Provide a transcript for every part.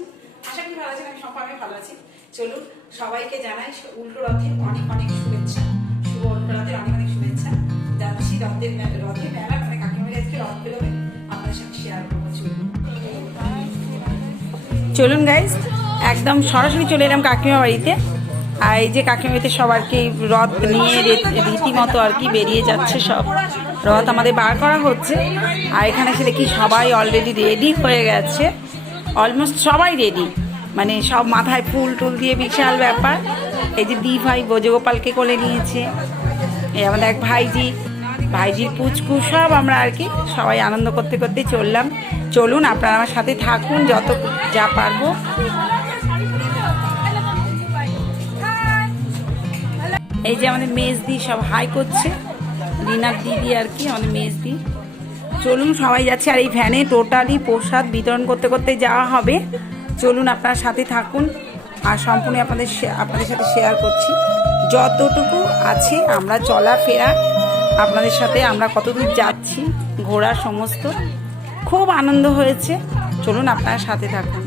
আছেন? আশা করি ভালো আছেন। আমি সম্পূর্ণ ভালো আছি। চলুন সবাইকে জানাই উল্টো রথের অনেক অনেক শুভেচ্ছা। শুভ উল্টো রথের অনেক অনেক শুভেচ্ছা। যাচ্ছি রথের মেলা, মানে কাকিমার আজকে রথ বেরোবে, আপনাদের সাথে শেয়ার করবো। চলুন গাইজ, একদম সরাসরি চলে এলাম কাকিমা বাড়িতে। আর এই যে কাকিমা বাড়িতে সবারকে রথ নিয়ে রীতিমতো আর কি বেরিয়ে যাচ্ছে, সব রথ আমাদের বার করা হচ্ছে। আর এখানে এসে দেখি সবাই অলরেডি রেডি হয়ে গেছে, অলমোস্ট সবাই রেডি, মানে সব মাথায় ফুল টুল দিয়ে বিশাল ব্যাপার। এই যে দি ভাই ব্রজগোপালকে কোলে নিয়েছে, এই আমাদের এক ভাইজির পুচকু, সব আমরা আর কি সবাই আনন্দ করতে করতে চললাম। চলুন আপনারা আমার সাথে থাকুন যত যা পারবো। এই যে আমাদের মেজদি সব হাই করছে, রিনার দিদি আর কি আমাদের মেজদি। চলুন সবাই যাচ্ছে, আর এই ভ্যানে টোটালি প্রসাদ বিতরণ করতে করতে যাওয়া হবে। চলুন আপনার সাথে থাকুন, আর সম্পূর্ণ আপনাদের সাথে শেয়ার করছি যতটুকু আছে আমরা চলাফেরা, আপনাদের সাথে আমরা কতদূর যাচ্ছি, ঘোরার সমস্ত খুব আনন্দ হয়েছে। চলুন আপনারা সাথে থাকুন।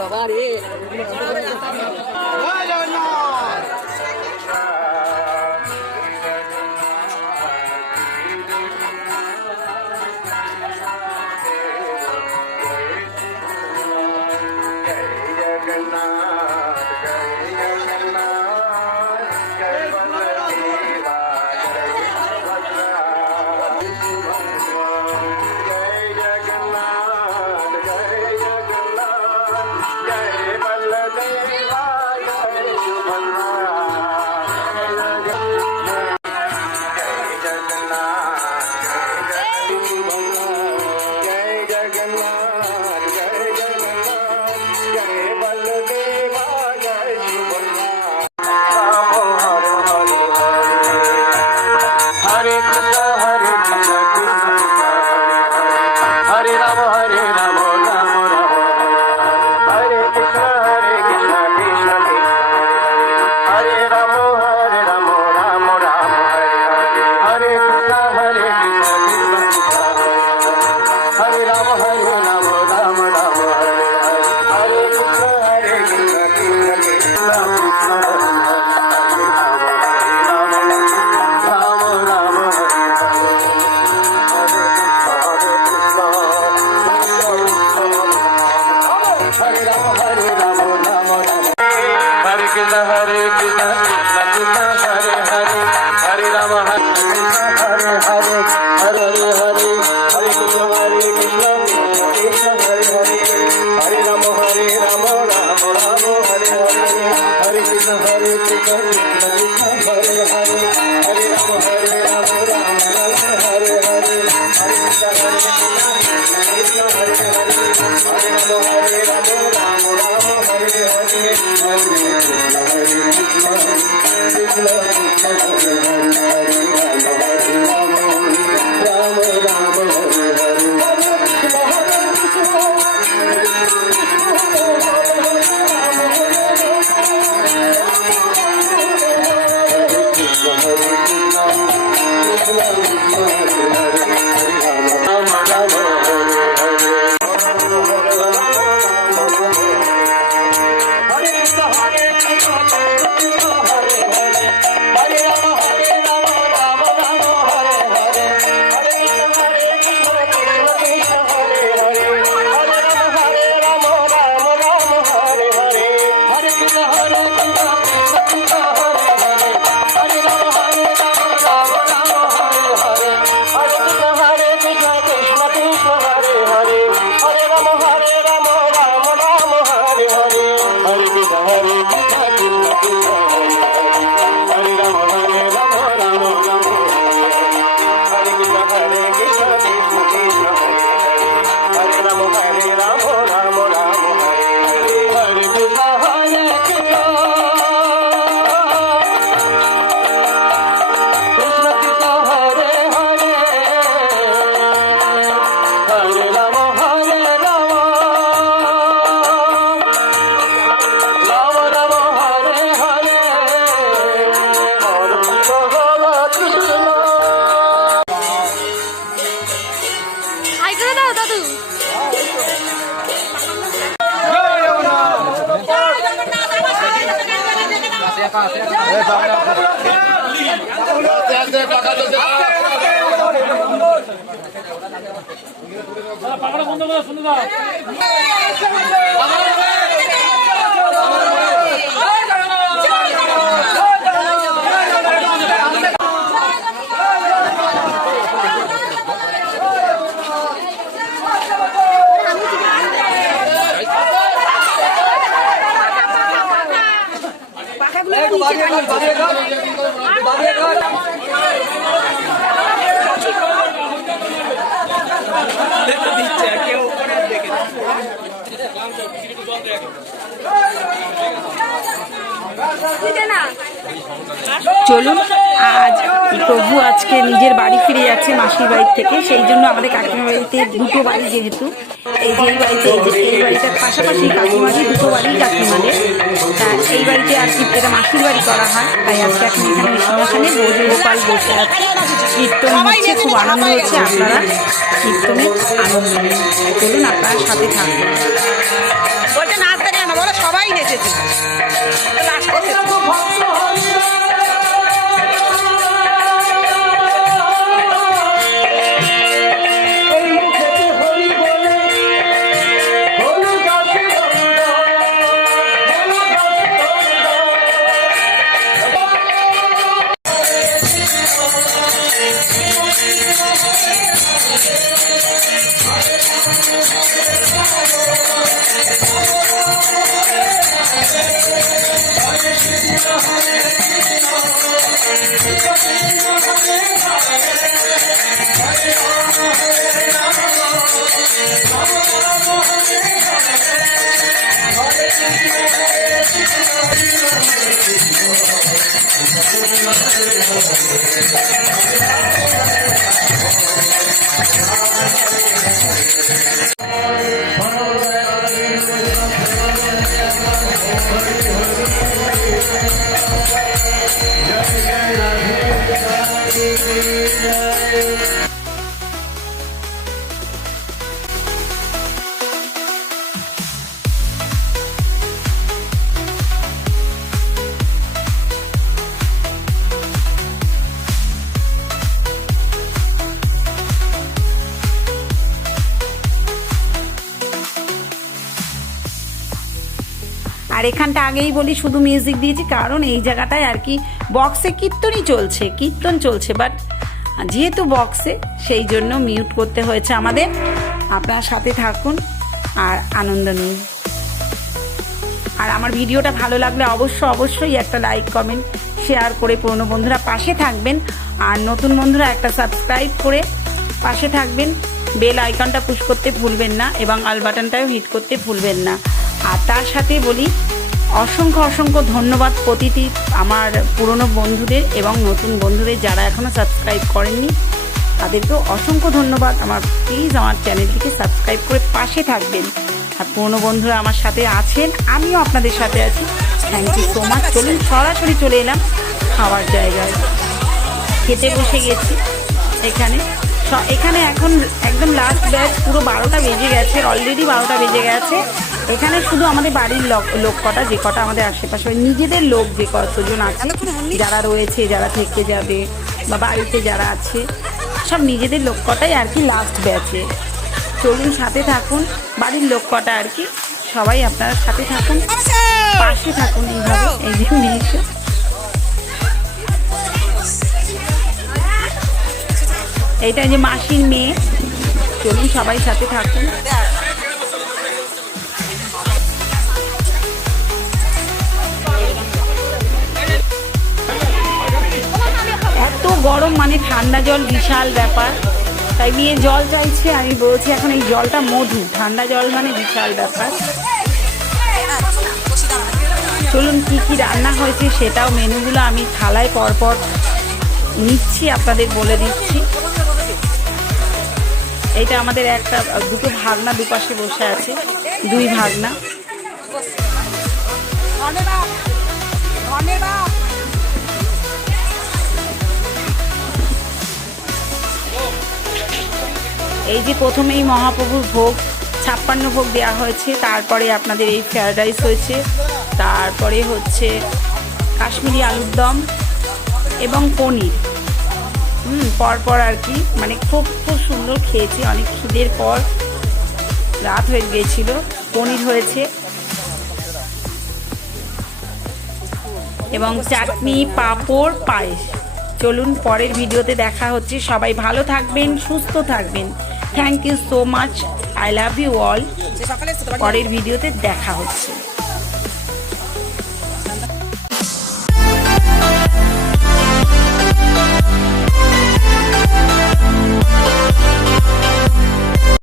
বাবা রে চলুন, আজ প্রভু আজকে নিজের বাড়ি ফিরে যাচ্ছে মাসির বাড়ি থেকে, সেই জন্য আমাদের কাকিমার বাড়িতে দুটো বাড়ি, যেহেতু এই যে বাড়িতে এই বাড়িটার পাশাপাশি কাকিমাদের দুটো বাড়ি কাকিমাদের, তা এই বাড়িতে আর কি এটা মাসির বাড়ি করা হয়। তাই আজকে এখন এখানে সিংহাসনে বৌদি গোপাল বসে আছে, কীর্তন হচ্ছে, খুব আনন্দ হচ্ছে। আপনারা কীর্তনে আনন্দ নেন, চলুন আপনারা সাথে থাকবেন। সবাই নেচেছে। আর এখানটা আগেই বলি শুধু মিউজিক দিয়েছি, কারণ এই জায়গাটায় আর কি বক্সে কীর্তন চলছে, বাট যেহেতু বক্সে সেই জন্য মিউট করতে হয়েছে আমাদের। আপনার সাথে থাকুন আর আনন্দ নিন। আর আমার ভিডিওটা ভালো লাগলে অবশ্যই একটা লাইক, কমেন্ট, শেয়ার করে পুরনো বন্ধুরা পাশে থাকবেন, আর নতুন বন্ধুরা একটা সাবস্ক্রাইব করে পাশে থাকবেন। বেল আইকনটা পুশ করতে ভুলবেন না এবং অল বাটনটাও হিট করতে ভুলবেন না। আর তার সাথে বলি অসংখ্য ধন্যবাদ প্রতিটি আমার পুরনো বন্ধুদের এবং নতুন বন্ধুদের যারা এখনও সাবস্ক্রাইব করেননি, তাদেরকেও অসংখ্য ধন্যবাদ। আমার প্লিজ আমার চ্যানেলটিকে সাবস্ক্রাইব করে পাশে থাকবেন। আর পুরনো বন্ধুরা আমার সাথে আছেন, আমিও আপনাদের সাথে আছি। Thank you so much. চলুন সরাসরি চলে এলাম খাওয়ার জায়গায়, খেতে বসে গেছি। এখানে এখন একদম লাস্ট ব্যাচ, পুরো 12টা বেজে গেছে, অলরেডি 12টা বেজে গেছে। এখানে শুধু আমাদের বাড়ির লোক কটা, যে কটা আমাদের আশেপাশে নিজেদের লোক যে কতজন আছে, যারা রয়েছে, যারা থেকে যাবে বা বাড়িতে যারা আছে, সব নিজেদের লোক কটাই আর কি লাস্ট ব্যাচে। চলুন সাথে থাকুন, বাড়ির লোক কটা আর কি, সবাই আপনারা সাথে থাকুন, পাশে থাকুন। এইভাবে এই যে মেয়েছে, এইটা যে মাসির মেয়ে। চলুন সবাই সাথে থাকুন। এত গরম, মানে ঠান্ডা জল বিশাল ব্যাপার, তাই মেয়ে জল চাইছে। আমি বলছি এখন এই জলটা মধু, ঠান্ডা জল মানে বিশাল ব্যাপার। চলুন কি রান্না হয়েছে সেটাও, মেনুগুলো আমি থালায় পরপর নিচ্ছি, আপনাদের বলে দিচ্ছি। এইটা আমাদের দুটো ভাগনা দুপাশে বসে আছে, দুই ভাগনা। এই যে প্রথমেই মহাপ্রভুর ভোগ 56 ভোগ দেওয়া হয়েছে, তারপরে আপনাদের এই ফ্রায়েড রাইস হয়েছে, তারপরে হচ্ছে কাশ্মীরি আলুর দম এবং পনির। পরপর আর কি, মানে খুব খুব সুন্দর খেয়েছি। অনেক খিদের পর রাত হয়ে গিয়েছিল। পনির হয়েছে এবং চাটনি, পাঁপড়, পায়েস। চলুন পরের ভিডিওতে দেখা হচ্ছে। সবাই ভালো থাকবেন, সুস্থ থাকবেন। Thank you so much. I love you all. পরের ভিডিওতে দেখা হচ্ছে।